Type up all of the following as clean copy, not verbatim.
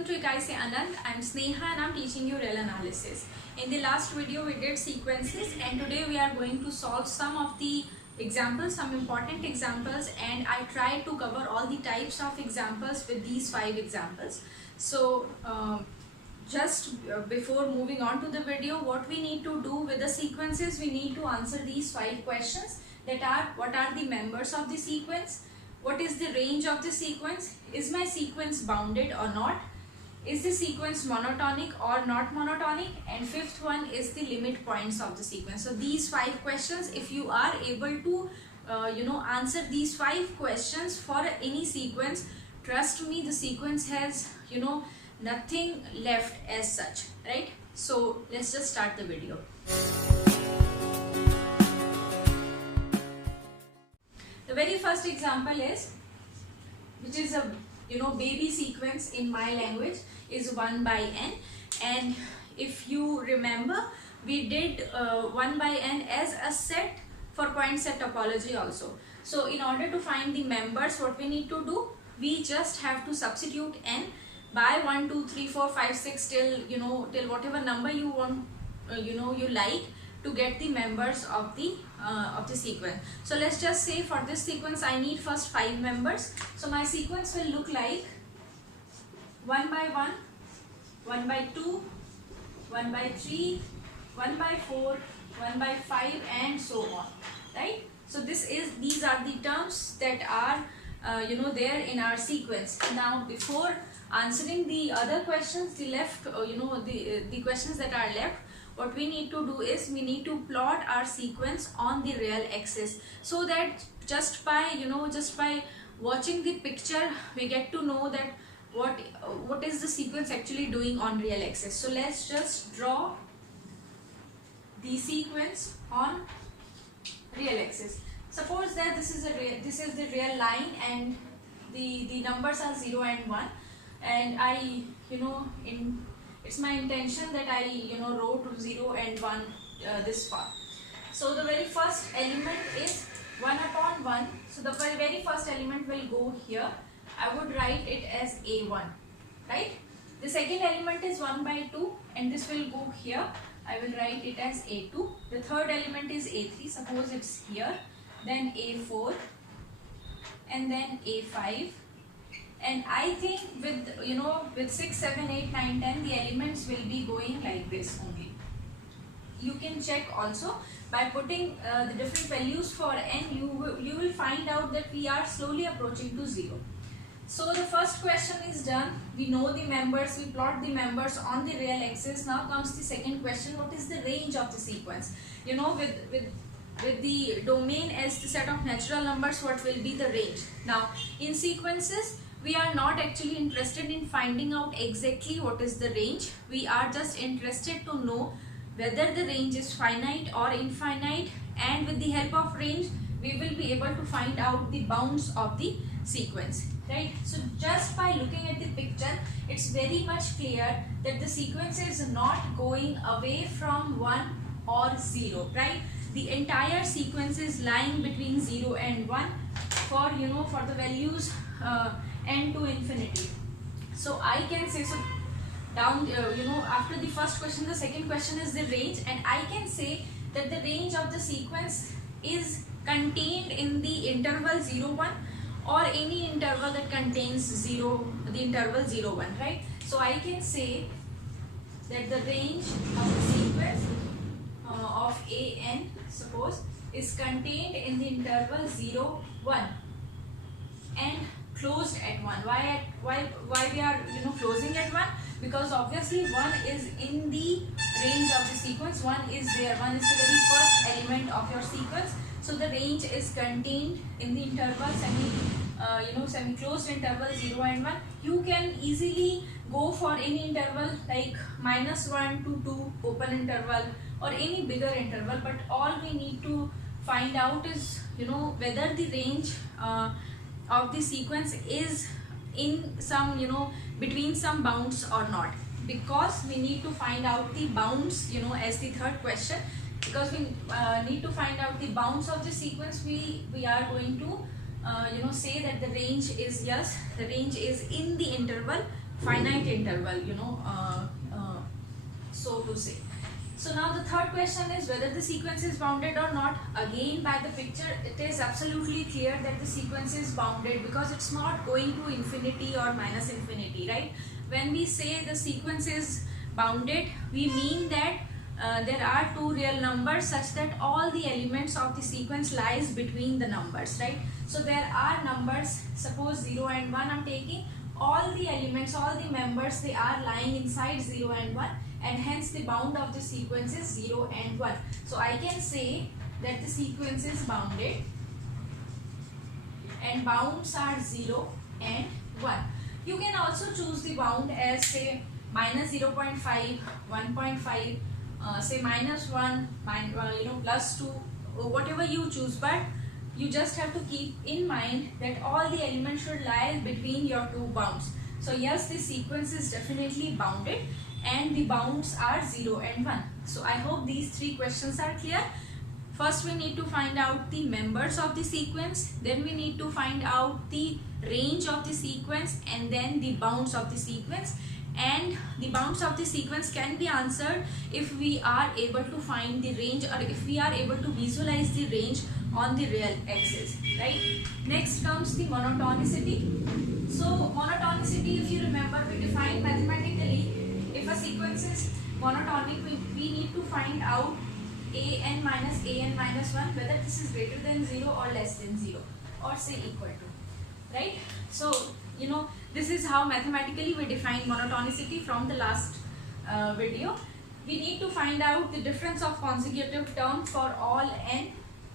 Welcome to Ikai Se Anand. I'm Sneha and I'm teaching you real analysis. In the last video we did sequences and today we are going to solve some of the examples, some important examples, and I tried to cover all the types of examples with these 5 examples. So just before moving on to the video, what we need to do with the sequences, we need to answer these 5 questions that are: what are the members of the sequence? What is the range of the sequence? Is my sequence bounded or not? Is the sequence monotonic or not monotonic? And fifth one is the limit points of the sequence. So these 5 questions, if you are able to answer these 5 questions for any sequence, trust me, the sequence has nothing left as such, right? So let's just start the video. The very first example is, which is a baby sequence in my language, is 1 by n, and if you remember, we did 1 by n as a set for point set topology also. So in order to find the members, what we need to do, we just have to substitute n by 1 2 3 4 5 6 till whatever number you want, you like, to get the members of the sequence. So let's just say for this sequence I need first 5 members. So my sequence will look like 1 by 1, 1 by 2, 1 by 3, 1 by 4, 1 by 5, and so on, right? So these are the terms that are there in our sequence. Now before answering the other questions, the questions that are left, what we need to do is we need to plot our sequence on the real axis, so that just by watching the picture we get to know that what is the sequence actually doing on real axis. So let's just draw the sequence on real axis. Suppose that this is the real line and the numbers are 0 and 1, and it's my intention that I wrote 0 and 1 this far. So the very first element is 1 upon 1. So the very first element will go here. I would write it as A1, right? The second element is 1 by 2 and this will go here. I will write it as A2. The third element is A3. Suppose it's here. Then A4 and then A5. And I think with 6, 7, 8, 9, 10, the elements will be going like this only. You can check also by putting the different values for n. You will find out that we are slowly approaching to 0. So the first question is done. We know the members. We plot the members on the real axis. Now comes the second question. What is the range of the sequence? With the domain as the set of natural numbers, what will be the range? Now in sequences, we are not actually interested in finding out exactly what is the range. We are just interested to know whether the range is finite or infinite, and with the help of range we will be able to find out the bounds of the sequence, right? So just by looking at the picture, it's very much clear that the sequence is not going away from 1 or 0, right? The entire sequence is lying between 0 and 1 for the values n to infinity. So I can say, so down after the first question, the second question is the range, and I can say that the range of the sequence is contained in the interval 0 1 or any interval that contains the interval 0 1, right? So I can say that the range of the sequence of an, suppose, is contained in the interval 0 1 and closed at 1. Why we are closing at 1? Because obviously 1 is in the range of the sequence. 1 is there. 1 is the very first element of your sequence. So the range is contained in the interval semi-closed interval 0 and 1. You can easily go for any interval like -1 to 2 open interval or any bigger interval, but all we need to find out is whether the range of the sequence is in some between some bounds or not, because we need to find out the bounds as the third question. Because we need to find out the bounds of the sequence, we are going to say that the range is in the interval finite interval, so to say. So now the third question is whether the sequence is bounded or not. Again, by the picture it is absolutely clear that the sequence is bounded, because it's not going to infinity or minus infinity, right? When we say the sequence is bounded, we mean that there are two real numbers such that all the elements of the sequence lies between the numbers, right? So there are numbers, suppose 0 and 1 I'm taking, all the elements, all the members, they are lying inside 0 and 1, and hence the bound of the sequence is 0 and 1. So I can say that the sequence is bounded and bounds are 0 and 1. You can also choose the bound as say minus 0.5, 1.5, say minus 1, plus 2, whatever you choose, but you just have to keep in mind that all the elements should lie between your two bounds. So yes, the sequence is definitely bounded and the bounds are 0 and 1. So I hope these three questions are clear. First we need to find out the members of the sequence, then we need to find out the range of the sequence, and then the bounds of the sequence. And the bounds of the sequence can be answered if we are able to find the range, or if we are able to visualize the range on the real axis, right? Next comes the monotonicity. So monotonicity, if you remember, we defined mathematically, if a sequence is monotonic, we need to find out an minus 1, whether this is greater than 0 or less than 0, or say equal to, right? So this is how mathematically we define monotonicity from the last video. We need to find out the difference of consecutive term for all n,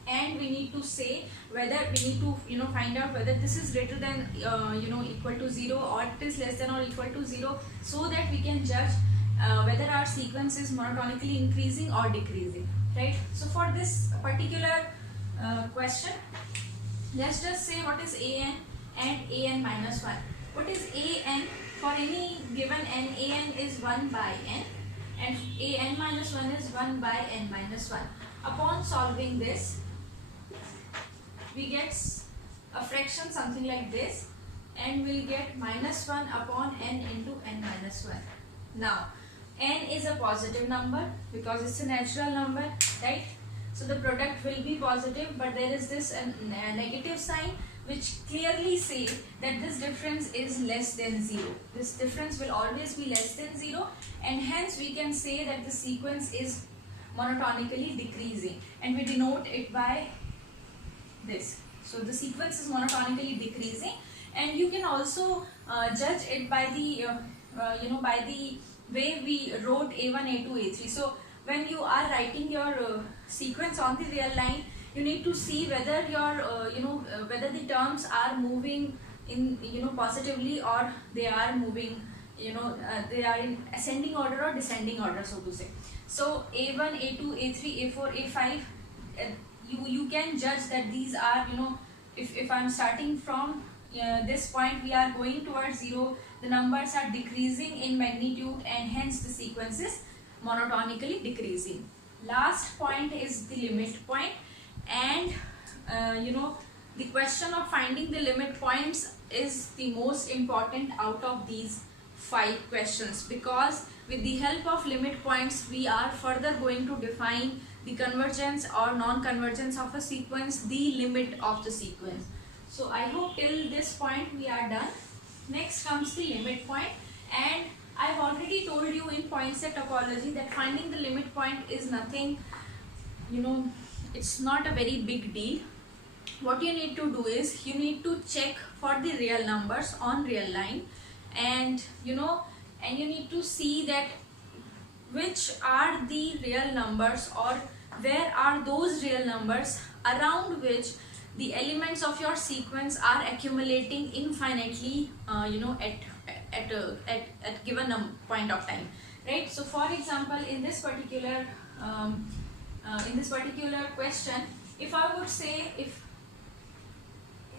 and we need to say whether we need to find out whether this is greater than equal to 0 or it is less than or equal to 0, so that we can judge whether our sequence is monotonically increasing or decreasing, right? So for this particular question, let's just say what is an and an minus 1. What is an? For any given n, an is 1 by n, and an minus 1 is 1 by n minus 1. Upon solving this, we get a fraction something like this, and we'll get minus 1 upon n into n minus 1. Now n is a positive number because it's a natural number, right? So the product will be positive, but there is this negative sign which clearly say that this difference is less than 0. This difference will always be less than 0, and hence we can say that the sequence is monotonically decreasing, and we denote it by this. So the sequence is monotonically decreasing, and you can also judge it by the by the way we wrote A1, A2, A3. So when you are writing your sequence on the real line, you need to see whether your whether the terms are moving in positively, or they are moving they are in ascending order or descending order, so to say. So A1, A2, A3, A4, A5, you can judge that these are if I'm starting from this point, we are going towards 0, the numbers are decreasing in magnitude, and hence the sequence is monotonically decreasing. Last point is the limit point, and the question of finding the limit points is the most important out of these 5 questions, because with the help of limit points we are further going to define the convergence or non-convergence of a sequence, the limit of the sequence. So I hope till this point we are done. Next comes the limit point, and I've already told you in point set topology that finding the limit point is nothing, it's not a very big deal. What you need to do is you need to check for the real numbers on real line, and you need to see that which are the real numbers, or where are those real numbers around which the elements of your sequence are accumulating infinitely at given point of time, right? So for example, in this particular question, if I would say, if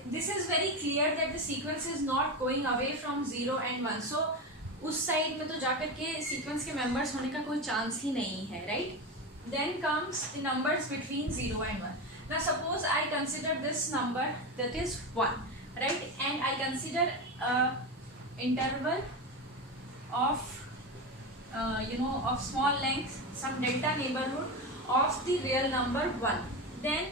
this is very clear that the sequence is not going away from 0 and 1, so उस side में तो जाकर के sequence के members होने का कोई chance ही नहीं है, right? Then comes the numbers between 0 and 1. Now suppose I consider this number, that is 1, right? And I consider a interval of of small length, some delta neighborhood of the real number 1. Then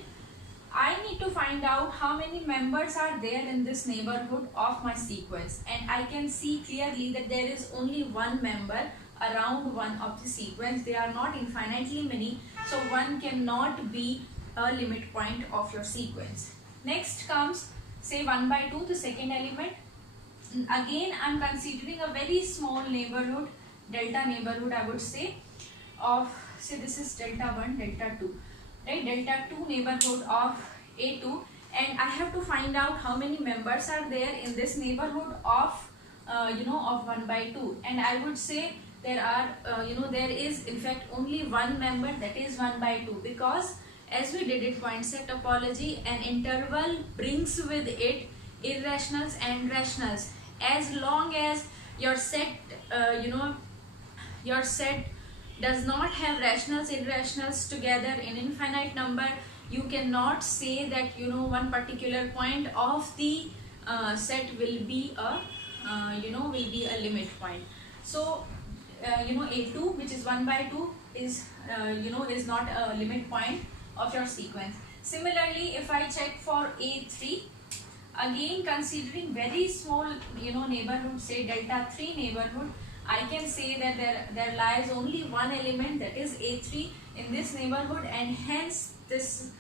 I need to find out how many members are there in this neighborhood of my sequence, and I can see clearly that there is only one member around one of the sequence. They are not infinitely many, so one cannot be a limit point of your sequence. Next comes, say, 1 by 2, the second element. Again, I am considering a very small neighborhood, delta neighborhood I would say, of, say, this is delta 1, delta 2, right? Delta 2 neighborhood of A2, and I have to find out how many members are there in this neighborhood of of 1 by 2, and I would say there are there is in fact only one member, that is 1 by 2, because as we did it point set topology, an interval brings with it irrationals and rationals. As long as your set your set does not have rationals irrationals together in infinite number, you cannot say that one particular point of the set will be a will be a limit point. So A2, which is 1 by 2, is is not a limit point of your sequence. Similarly, if I check for A3, again considering very small neighborhood, say delta 3 neighborhood, I can say that there lies only one element, that is A3, in this neighborhood, and hence this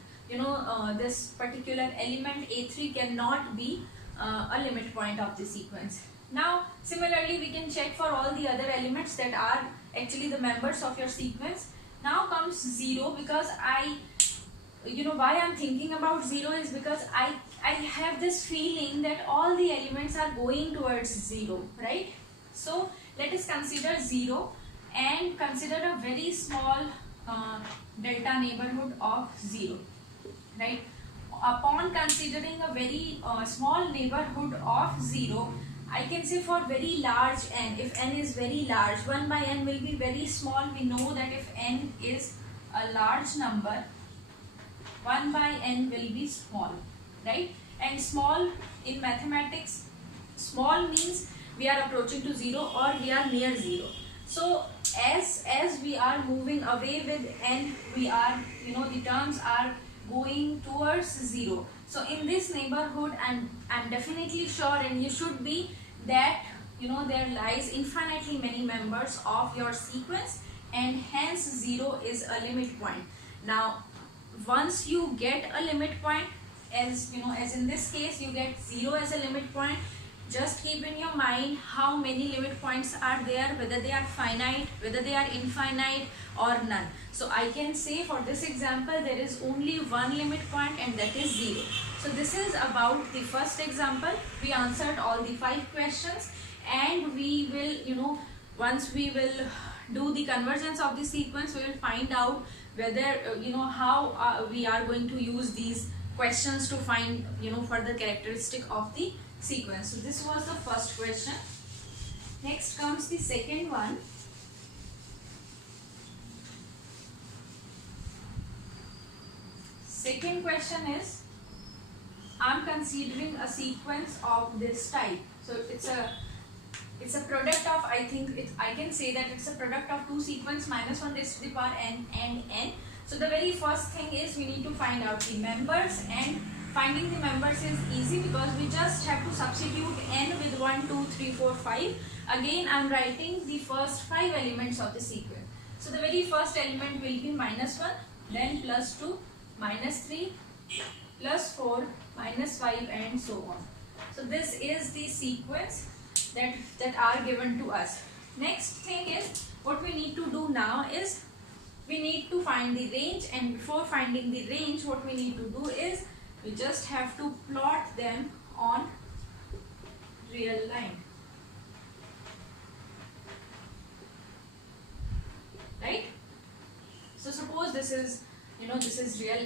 this particular element A3 cannot be a limit point of the sequence. Now similarly we can check for all the other elements that are actually the members of your sequence. Now comes 0, because I why I'm thinking about 0 is because I have this feeling that all the elements are going towards 0, right? So let us consider 0 and consider a very small delta neighborhood of 0, right? Upon considering a very small neighborhood of 0, I can say for very large n, if n is very large, 1 by n will be very small. We know that if n is a large number, 1 by n will be small, right? And small in mathematics, small means we are approaching to 0 or we are near 0. So as we are moving away with n, we are the terms are going towards 0. So in this neighborhood, I'm definitely sure, and you should be, that there lies infinitely many members of your sequence, and hence 0 is a limit point. Now once you get a limit point, as in this case you get 0 as a limit point, just keep in your mind how many limit points are there, whether they are finite, whether they are infinite, or none. So I can say for this example there is only one limit point, and that is 0. So this is about the first example. We answered all the 5 questions, and we will once we will do the convergence of the sequence, we will find out whether how we are going to use these questions to find further characteristic of the sequence. So this was the first question. Next comes the second one. Second question is, I'm considering a sequence of this type. So it's a product of, I can say that it's a product of two sequence -1 raised to the power n and n. So the very first thing is we need to find out the members, and finding the members is easy because we just have to substitute n with 1, 2, 3, 4, 5. Again, I'm writing the first 5 elements of the sequence. So the very first element will be -1, then +2, -3, +4, -5, and so on. So this is the sequence that are given to us. Next thing is, what we need to do now is we need to find the range, and before finding the range, what we need to do is we just have to plot them on real line, right? So suppose this is this is real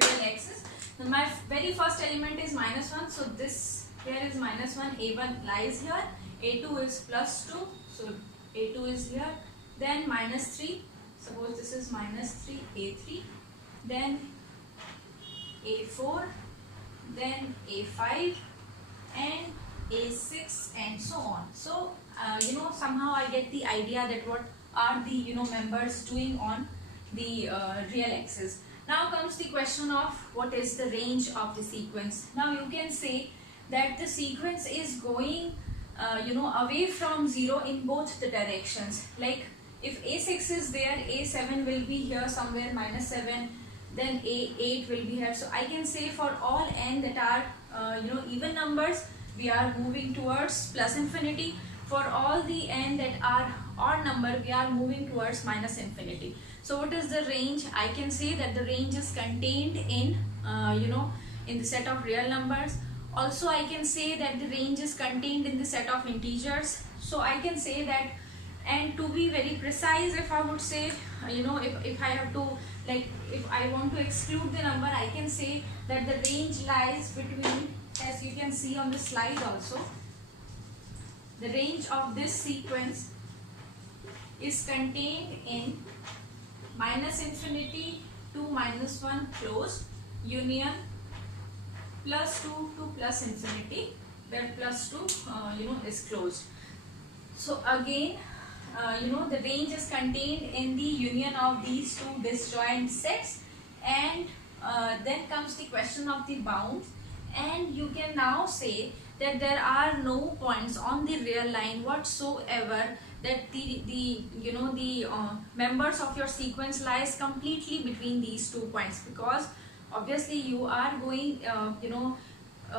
axis. Now my very first element is -1, so this here is -1, A1 lies here, A2 is +2, so A2 is here, then -3, suppose this is -3, A3, then A4, then A5, and A6, and so on. So somehow I get the idea that what are the members doing on the real axis. Now comes the question of what is the range of the sequence. Now you can say that the sequence is going away from 0 in both the directions. Like if a6 is there, a7 will be here somewhere -7, then a8 will be here. So I can say for all n that are even numbers, we are moving towards plus infinity. For all the n that are odd number, we are moving towards minus infinity. So what is the range? I can say that the range is contained in in the set of real numbers. Also I can say that the range is contained in the set of integers. So I can say that, and to be very precise, if I would say if I have to, like, if I want to exclude the number, I can say that the range lies between, as you can see on the slide also, the range of this sequence is contained in -infinity to -1 closed, union +2 to plus infinity, where +2 is closed. So again the range is contained in the union of these two disjoint sets, and then comes the question of the bounds, and you can now say that there are no points on the real line whatsoever that the members of your sequence lies completely between these 2 points, because obviously you are going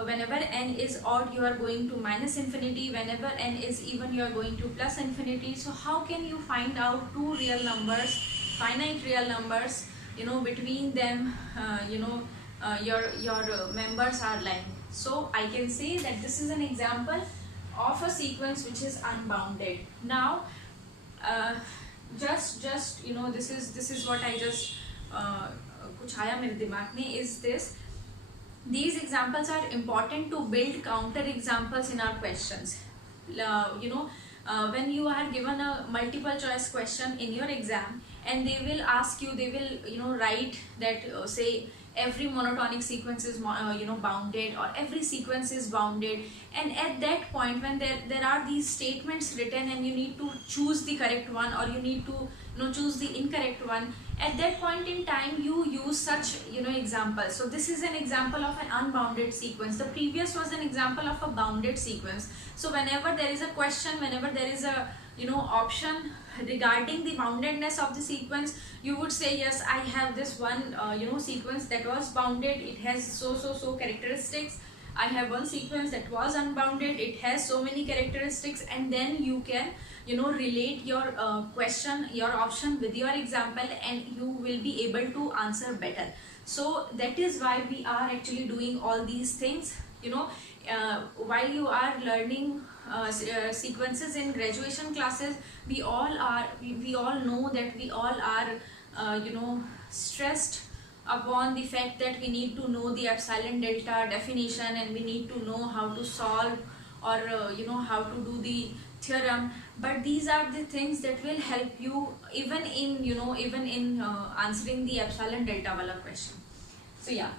whenever n is odd, you are going to minus infinity. Whenever n is even, you are going to plus infinity. So how can you find out two real numbers, finite real numbers, between them your members are lying? So I can say that this is an example of a sequence which is unbounded. Now just this is what I just कुछ आया मेरे दिमाग में, is this. These examples are important to build counter examples in our questions. When you are given a multiple choice question in your exam, and they will ask you, they will write that say every monotonic sequence is bounded, or every sequence is bounded, and at that point when there are these statements written and you need to choose the correct one, or you need to choose the incorrect one, at that point in time you use such examples. So this is an example of an unbounded sequence. The previous was an example of a bounded sequence. So whenever there is a question, whenever there is a option regarding the boundedness of the sequence, you would say, yes, I have this one sequence that was bounded, it has so characteristics. I have one sequence that was unbounded, it has so many characteristics, and then you can relate your question, your option with your example, and you will be able to answer better. So that is why we are actually doing all these things. While you are learning sequences in graduation classes, we all know that we all are stressed upon the fact that we need to know the epsilon delta definition, and we need to know how to solve, or how to do the theorem. But these are the things that will help you even in answering the epsilon delta wala question. So yeah,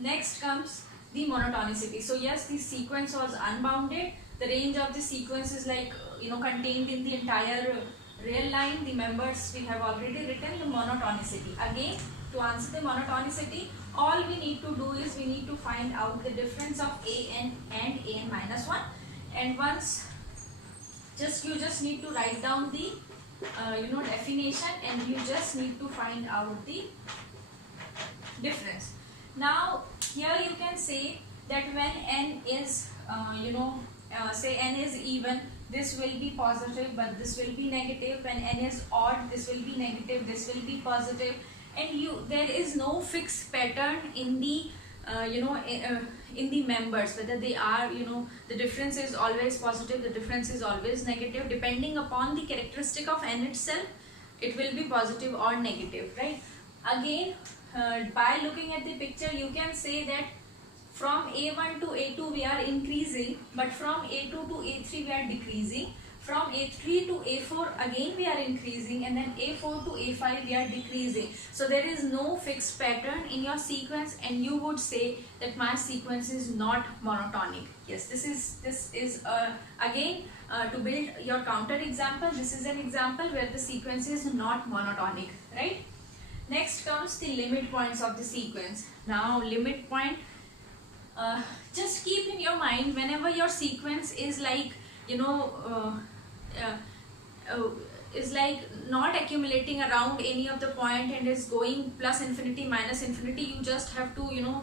next comes the monotonicity. So yes, the sequence was unbounded. The range of the sequence is like contained in the entire real line. The members we have already written. The monotonicity, again, to answer the monotonicity, all we need to do is we need to find out the difference of an and an minus 1, and once you just need to write down the definition, and you just need to find out the difference. Now here you can say that when n is say n is even, this will be positive but this will be negative. When n is odd, this will be negative, this will be positive, and there is no fixed pattern in the in the members, whether they are the difference is always positive, the difference is always negative. Depending upon the characteristic of n itself, it will be positive or negative, right? Again, by looking at the picture, you can say that from A1 to A2 we are increasing, but from A2 to A3 we are decreasing. From A3 to A4 again we are increasing, and then A4 to A5 we are decreasing. So there is no fixed pattern in your sequence, and you would say that my sequence is not monotonic. Yes, this is again to build your counter example. This is an example where the sequence is not monotonic, right? Next comes the limit points of the sequence. Now limit point, just keep in your mind whenever your sequence is like, you know, is like not accumulating around any of the point and is going plus infinity minus infinity, you just have to, you know,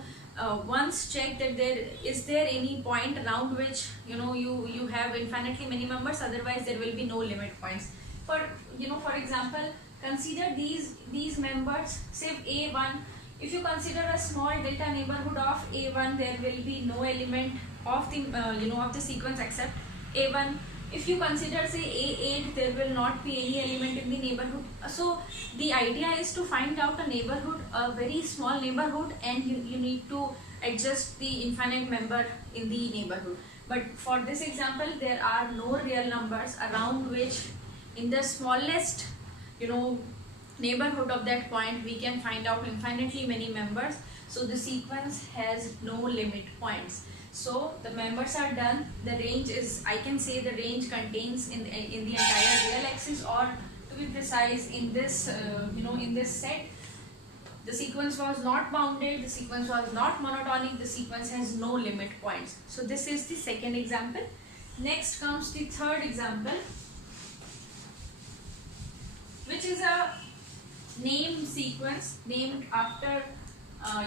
once check that there any point around which, you know, you have infinitely many members, otherwise there will be no limit points. For, you know, for example, consider these members, say A1. If you consider a small delta neighborhood of A1, there will be no element of the you know, of the sequence except A1. If you consider say A8, there will not be any element in the neighborhood. So the idea is to find out a neighborhood, a very small neighborhood, and you need to adjust the infinite member in the neighborhood. But for this example, there are no real numbers around which in the smallest, you know, neighborhood of that point we can find out infinitely many members. So the sequence has no limit points. So the members are done. The range is, I can say the range contains in the entire real axis, or to be precise, in this you know, in this set, the sequence was not bounded, the sequence was not monotonic, the sequence has no limit points. So this is the second example. Next comes the third example, which is a named sequence named after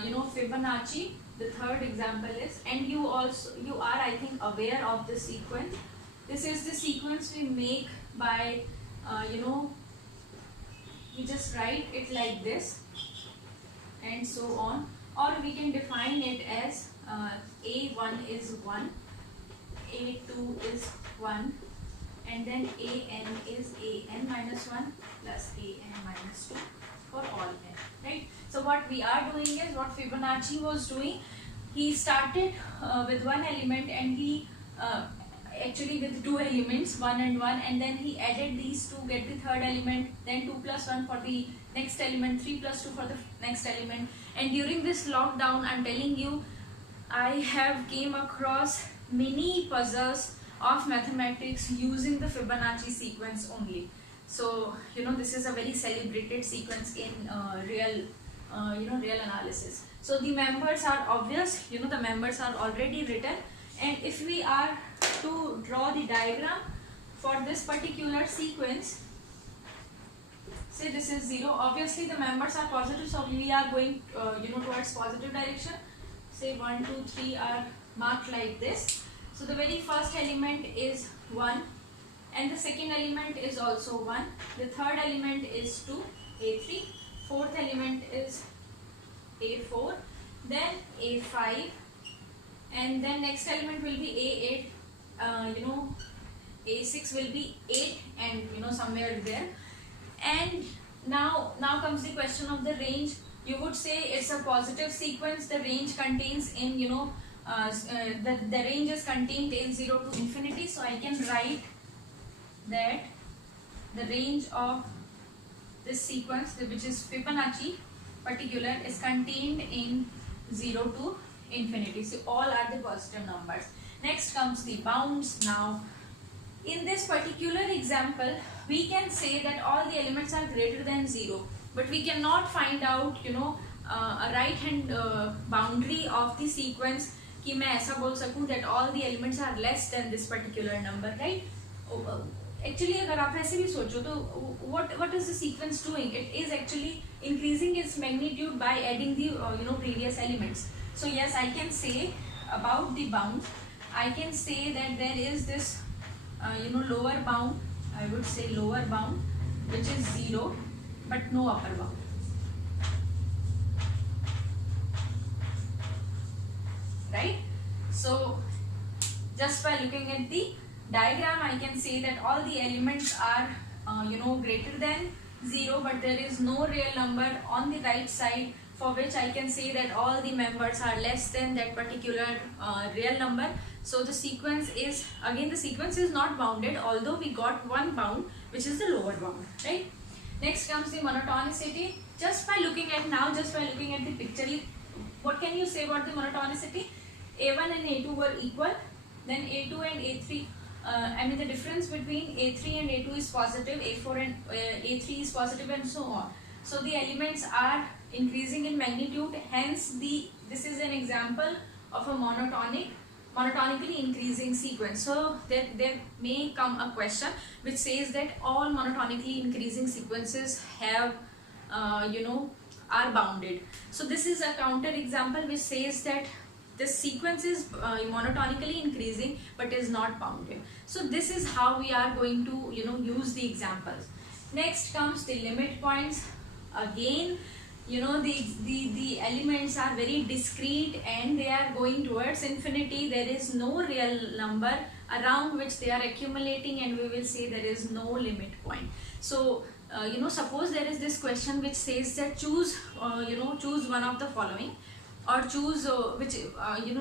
you know, Fibonacci. The third example is, and you are, I think, aware of the sequence. This is the sequence we make by you know, we just write it like this and so on, or we can define it as A1 is 1, A2 is 1, and then AN is AN minus 1 plus AN minus 2 for all n, right? So what we are doing is what Fibonacci was doing. He started with one element, and he actually with two elements, 1 and 1, and then he added these two, get the third element, then 2 plus 1 for the next element, 3 plus 2 for the next element. And during this lockdown, I'm telling you, I have came across many puzzles of mathematics using the Fibonacci sequence only. So, you know, this is a very celebrated sequence in real analysis. So the members are obvious, you know, the members are already written, and if we are to draw the diagram for this particular sequence, say this is 0, obviously the members are positive, so we are going you know, towards positive direction. Say 1, 2, 3 are marked like this. So the very first element is 1, and the second element is also 1. The third element is 2, A3. Fourth element is A4, then A5, and then next element will be A8. You know, A6 will be 8, and you know, somewhere there. And now comes the question of the range. You would say it's a positive sequence. The range contains in, you know, the range is contained in 0 to infinity. So I can write that the range of this sequence, which is Fibonacci particular, is contained in 0 to infinity. So all are the positive numbers. Next comes the bounds. Now in this particular example, we can say that all the elements are greater than 0, but we cannot find out, you know, a right hand boundary of the sequence कि मैं ऐसा बोल सकूं that all the elements are less than this particular number, right? Actually, अगर आप ऐसे भी सोचो तो what is the sequence doing? It is actually increasing its magnitude by adding the you know, previous elements. So yes, I can say about the bound, I can say that there is this you know, lower bound, I would say lower bound, which is 0, but no upper bound. Right? So just by looking at the diagram, I can say that all the elements are you know, greater than 0, but there is no real number on the right side for which I can say that all the members are less than that particular real number. So the sequence is, again the sequence is not bounded, although we got one bound, which is the lower bound, right? Next comes the monotonicity. Just by looking at the picture, what can you say about the monotonicity? A1 and A2 were equal, then A2 and A3, I mean the difference between A3 and A2 is positive, A4 and A3 is positive, and so on. So the elements are increasing in magnitude, hence this is an example of a monotonically increasing sequence. So there may come a question which says that all monotonically increasing sequences have are bounded. So this is a counter example which says that the sequence is monotonically increasing but is not bounded. So this is how we are going to use the examples. Next comes the limit points. Again, the elements are very discrete and they are going towards infinity. There is no real number around which they are accumulating, and we will say there is no limit point. So suppose there is this question which says that choose one of the following, or choose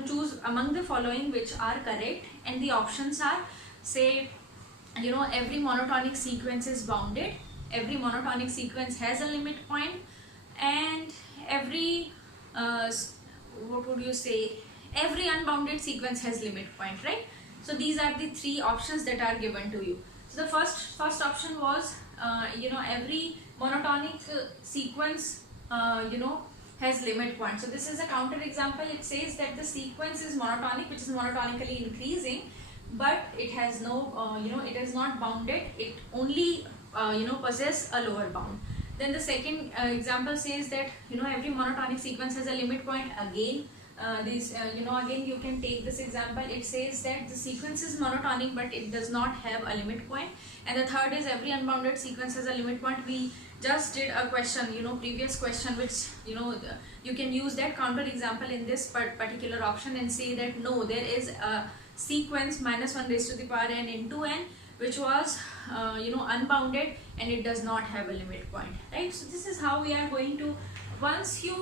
choose among the following which are correct, and the options are, say, every monotonic sequence is bounded, every monotonic sequence has a limit point, and every every unbounded sequence has limit point, right? So these are the three options that are given to you. So the first option was every monotonic sequence has limit point. So this is a counter example. It says that the sequence is monotonic, which is monotonically increasing, but it has no it is not bounded, it only possess a lower bound. Then the second example says that every monotonic sequence has a limit point. Again again you can take this example. It says that the sequence is monotonic but it does not have a limit point. And the third is every unbounded sequence has a limit point. We just did a question, previous question, which you can use that counter example in this particular option and say that no, there is a sequence -1 raised to the power n into n which was unbounded and it does not have a limit point, right? So this is how we are going to, once you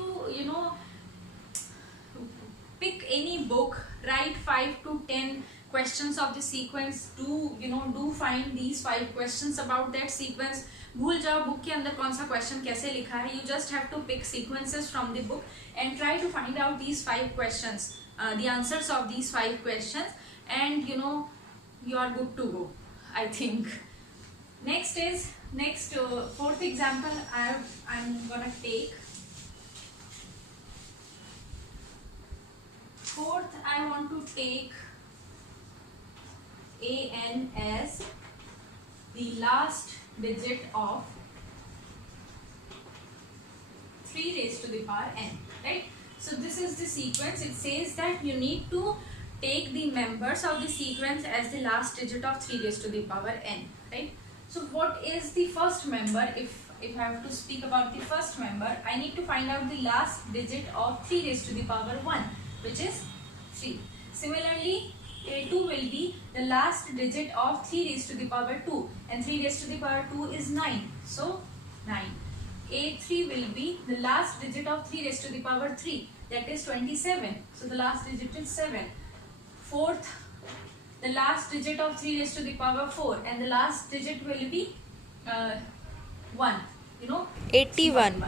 pick any book, write 5 to 10 questions of the sequence, do find these 5 questions about that sequence. भूल जाओ book के अंदर कौन सा question कैसे लिखा है, you just have to pick sequences from the book and try to find out these 5 questions, the answers of these 5 questions, and you are good to go, I think. Next fourth example I'm gonna take. Fourth, I want to take an as the last digit of 3 raised to the power n, right? So this is the sequence. It says that you need to take the members of the sequence as the last digit of 3 raised to the power n, right? So what is the first member? If I have to speak about the first member, I need to find out the last digit of 3 raised to the power 1, which is 3. Similarly, A2 will be the last digit of 3 raised to the power 2, and 3 raised to the power 2 is 9, so 9. A3 will be the last digit of 3 raised to the power 3, that is 27, so the last digit is 7. Fourth, the last digit of 3 raised to the power 4, and the last digit will be 1, 81.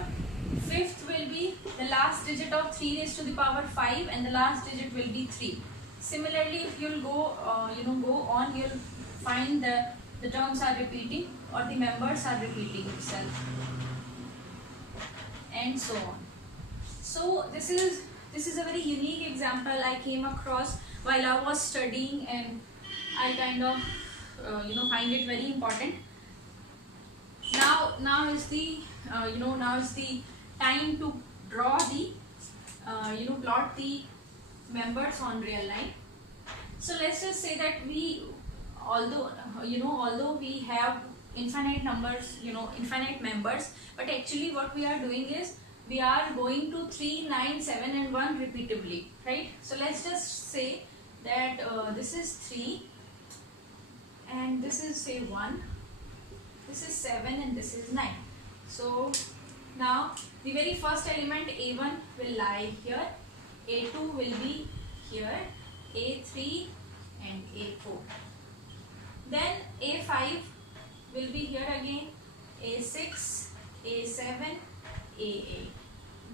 Fifth will be the last digit of 3 raised to the power 5, and the last digit will be 3. Similarly, if you'll go go on, you'll find the terms are repeating or the members are repeating itself, and so on. So this is a very unique example I came across while I was studying, and I kind of find it very important. Now is the now is the time to draw the plot the members on real line. So let's just say that we, although we have infinite numbers, infinite members, but actually what we are doing is we are going to 3, 9, 7 and 1 repeatedly, right? So let's just say that this is 3 and this is, say, 1, this is 7 and this is 9. So Now the very first element A1 will lie here, A2 will be here, A3 and A4. Then A5 will be here again, A6, A7, A8.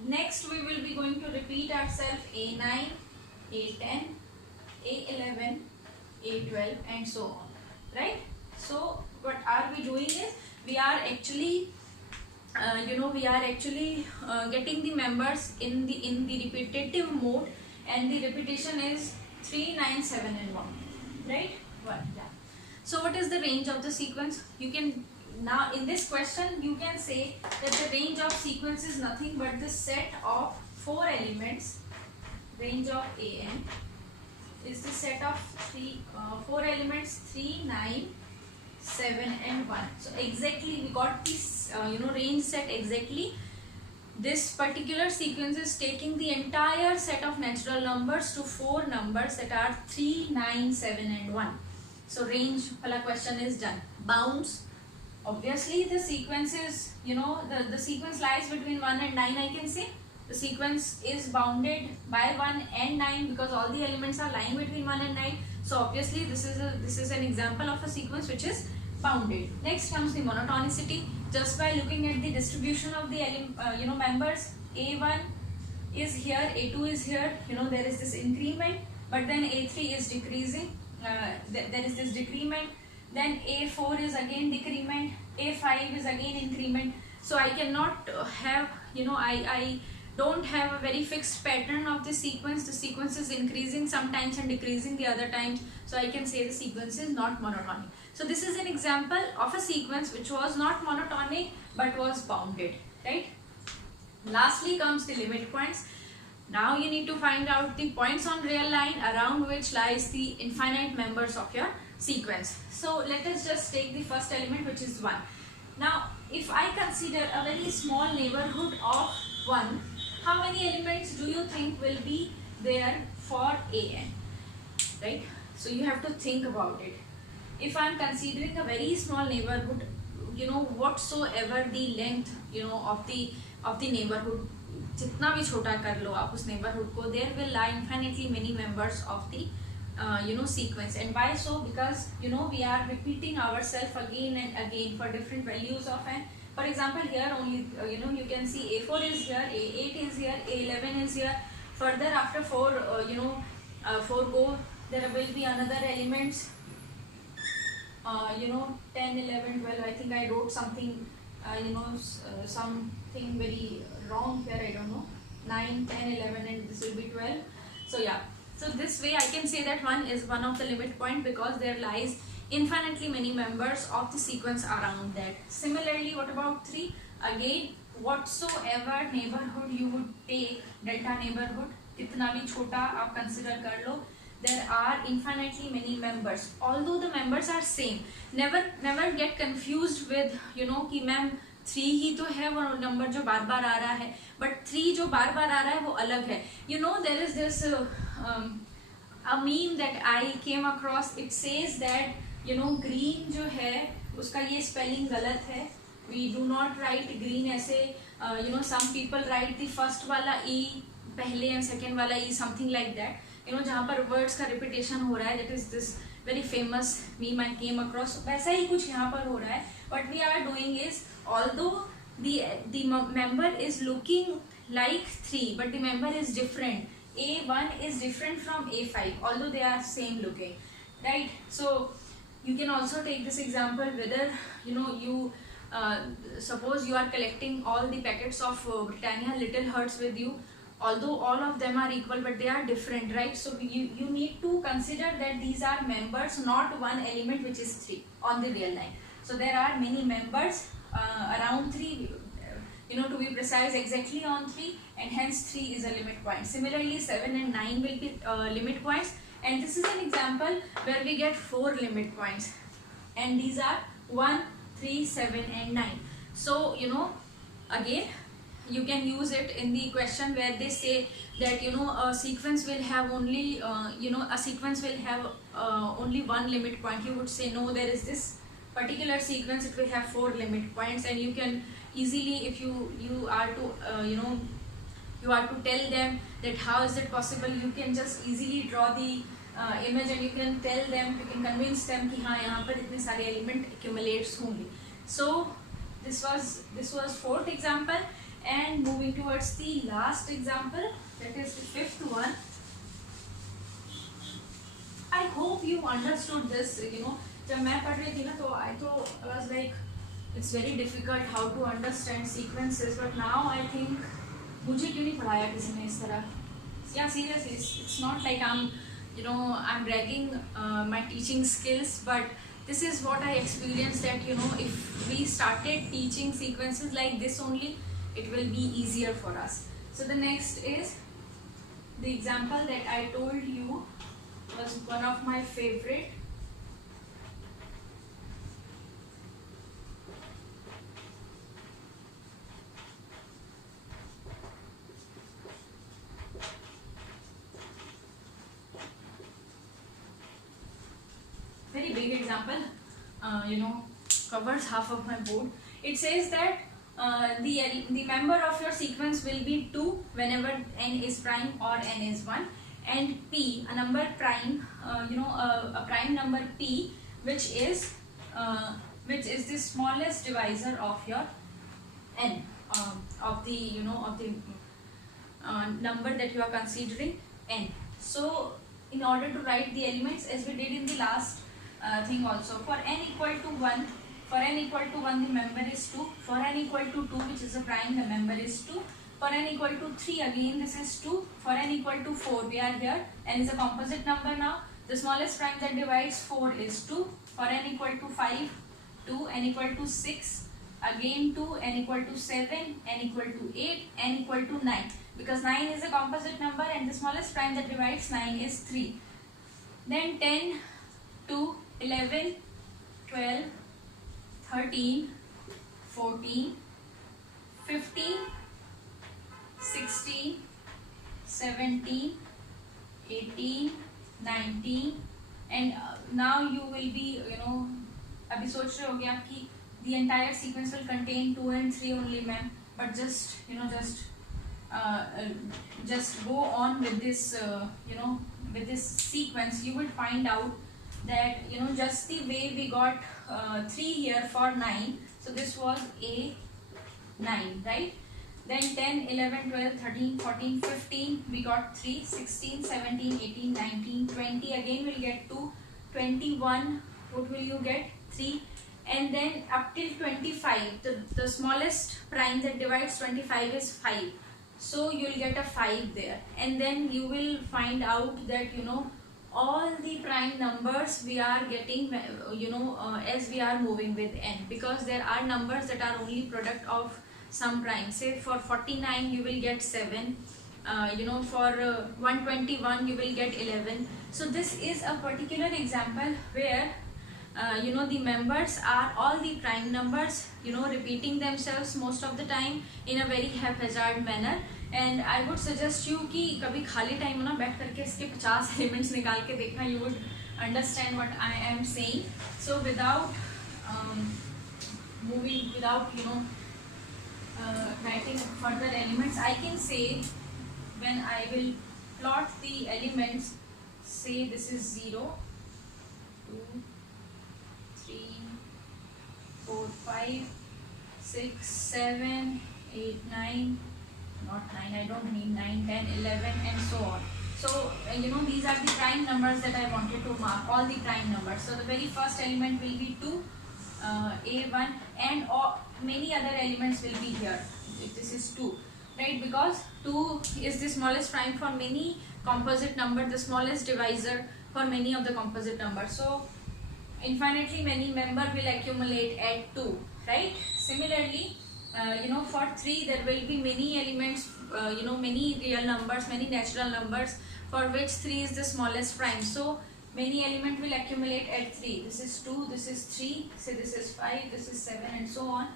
Next we will be going to repeat ourselves A9, A10, A11, A12 and so on, right? So what are we doing is we are actually getting the members in the repetitive mode, and the repetition is 3, 9, 7 and 1, right? 1, yeah. So what is the range of the sequence? You can now in this question you can say that the range of sequence is nothing but the set of 4 elements. Range of AN is the set of 4 elements, 3, 9, 7 and 1. So exactly we got this range set exactly. This particular sequence is taking the entire set of natural numbers to 4 numbers that are 3, 9, 7 and 1. So range wala question is done. Bounds, obviously the sequence is, the sequence lies between 1 and 9, I can say. The sequence is bounded by 1 and 9 because all the elements are lying between 1 and 9. So obviously this is an example of a sequence which is bounded. Next comes the monotonicity. Just by looking at the distribution of the members, A1 is here, A2 is here, there is this increment, but then A3 is decreasing, there is this decrement, then A4 is again decrement, A5 is again increment. So I cannot have, I don't have a very fixed pattern of the sequence. The sequence is increasing sometimes and decreasing the other times. So I can say the sequence is not monotonic. So this is an example of a sequence which was not monotonic but was bounded, right? Lastly comes the limit points. Now you need to find out the points on real line around which lies the infinite members of your sequence. So let us just take the first element, which is 1. Now if I consider a very small neighborhood of 1, how many elements do you think will be there for AN, right? So you have to think about it. If I am considering a very small neighborhood, whatsoever the length, of the neighborhood, जितना भी छोटा कर लो आप उस neighborhood को, there will lie infinitely many members of the sequence. And why so? Because we are repeating ourselves again and again for different values of n. For example, here only you can see A4 is here, A8 is here, A11 is here. Further after 4 4 go, there will be another elements, 10, 11, 12. I think I wrote something something very wrong here, I don't know. 9, 10, 11 and this will be 12. So yeah, so this way I can say that 1 is one of the limit point because there lies infinitely many members of the sequence around that. Similarly, what about 3? Again, whatsoever neighborhood you would take, delta neighborhood, kitna bhi chota aap consider kar lo, there are infinitely many members. Although the members are same, never get confused with कि ma'am 3 ही तो है वो number जो बार बार आ रहा है, but 3 जो बार बार आ रहा है वो अलग है. There is this a meme that I came across. It says that green जो है उसका ये spelling गलत है. We do not write green ऐसे. Some people write the first वाला e पहले and second वाला e, something like that. जहाँ पर words का repetition हो रहा है, that is this very famous meme I came across. वैसा ही कुछ यहाँ पर हो रहा है. What we are doing is, although the member is looking like 3, but the member is different. A1 is different from A5, although they are same looking, right? So you can also take this example whether you suppose you are collecting all the packets of Britannia Little Hearts with you. Although all of them are equal, but they are different, right? So you need to consider that these are members, not one element which is 3 on the real line. So there are many members around 3, to be precise, exactly on 3, and hence 3 is a limit point. Similarly, 7 and 9 will be limit points, and this is an example where we get 4 limit points, and these are 1, 3, 7 and 9. So again, you can use it in the question where they say that a sequence will have only only one limit point. You would say no, there is this particular sequence, it will have 4 limit points, and you can easily, if you are to you are to tell them that how is it possible, you can just easily draw the image, and you can tell them, you can convince them कि हाँ यहाँ पर इतने सारे element accumulates होंगे. So this was fourth example, and moving towards the last example, that is the fifth one. I hope you understood this. जब मैं पढ़ रही थी ना, तो I was like, it's very difficult how to understand sequences, but now I think मुझे क्यों नहीं पढ़ाया किसी ने इस तरह. Yeah, seriously, it's not like I'm bragging my teaching skills, but this is what I experienced, that if we started teaching sequences like this only, it will be easier for us. So the next is the example that I told you was one of my favorite. Very big example, covers half of my board. It says that the member of your sequence will be 2 whenever n is prime or n is 1, and p, a number prime, a prime number p, which is the smallest divisor of your n, of the number that you are considering n. So in order to write the elements, as we did in the last thing also, for n equal to 1, the member is 2. For n equal to 2, which is a prime, the member is 2. For n equal to 3, again this is 2. For n equal to 4, we are here, n is a composite number now. The smallest prime that divides 4 is 2. For n equal to 5, 2. N equal to 6, again 2. N equal to 7, n equal to 8, n equal to 9. Because 9 is a composite number, and the smallest prime that divides 9 is 3. Then 10, 2, 11, 12, 13, 14, 15, 16, 17, 18, 19, and now you will be, अभी सोच रहे होगे आप कि the entire sequence will contain 2 and 3 only, ma'am, but just go on with this, with this sequence. You will find out that just the way we got 3 here for 9, so this was a 9, right? Then 10, 11, 12, 13, 14, 15, we got 3, 16, 17, 18, 19, 20, again we'll get 2, 21, what will you get? 3, and then up till 25, the smallest prime that divides 25 is 5, so you'll get a 5 there, and then you will find out that all the prime numbers we are getting as we are moving with n, because there are numbers that are only product of some prime. Say for 49 you will get 7, for 121 you will get 11. So this is a particular example where the members are all the prime numbers, repeating themselves most of the time in a very haphazard manner. And I would suggest you कि कभी खाली time ना बैठ करके इसके 50 elements निकाल के देखना, you would understand what I am saying. So without writing further elements, I can say, when I will plot the elements, say this is 0, 2, 3, 4, 5, 6, 7, 8, 9, not 9, I don't mean 9, 10, 11, and so on. So these are the prime numbers that I wanted to mark, all the prime numbers. So the very first element will be 2, A1, and many other elements will be here. If this is 2, right? Because 2 is the smallest prime for many composite number, the smallest divisor for many of the composite numbers. So infinitely many member will accumulate at 2, right? Similarly, for 3 there will be many elements, many real numbers, many natural numbers, for which 3 is the smallest prime. So many element will accumulate at 3. This is 2, this is 3, say this is 5, this is 7, and so on.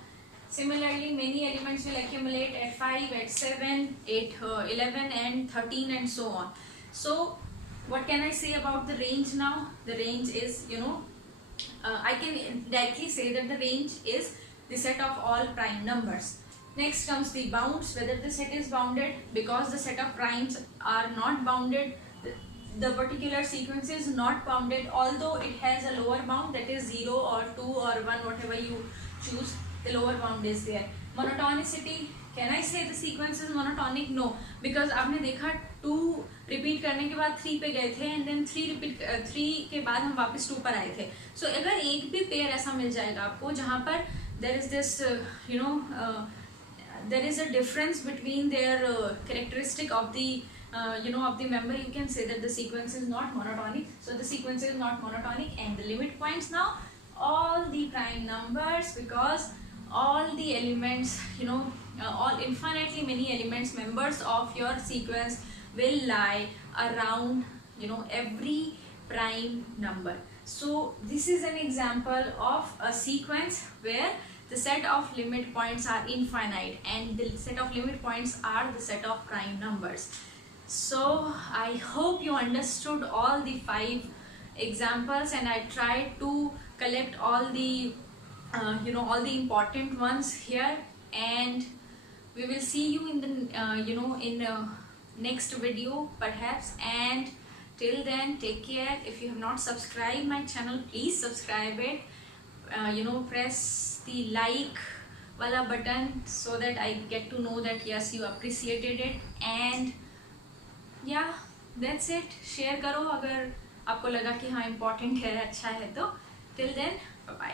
Similarly, many elements will accumulate at 5, at 7, 8, 11, and 13, and so on. So what can I say about the range now? The range is, I can directly say that the range is the set of all prime numbers. Next comes the bounds, whether the set is bounded. Because the set of primes are not bounded, the particular sequence is not bounded, although it has a lower bound, that is 0 or 2 or 1, whatever you choose, the lower bound is there. Monotonicity, can I say the sequence is monotonic? No, because आपने देखा 2 repeat करने के बाद 3 पे गए थे and then 3 के बाद हम वापस 2 पर आए थे. सो अगर एक भी पेयर ऐसा मिल जाएगा आपको जहाँ पर there is this there is a difference between their characteristic of the of the member, you can say that the sequence is not monotonic. So the sequence is not monotonic. And the limit points now, all the prime numbers, because all the elements, all infinitely many elements, members of your sequence will lie around every prime number. So this is an example of a sequence where the set of limit points are infinite and the set of limit points are the set of prime numbers. So I hope you understood all the 5 examples, and I tried to collect all the all the important ones here, and we will see you in the in next video perhaps. And till then, take care. If you have not subscribed my channel, please subscribe it. Press the like wala button so that I get to know that yes, you appreciated it. And yeah, that's it. Share करो अगर आपको लगा कि हाँ important है, अच्छा है तो. Till then, bye bye.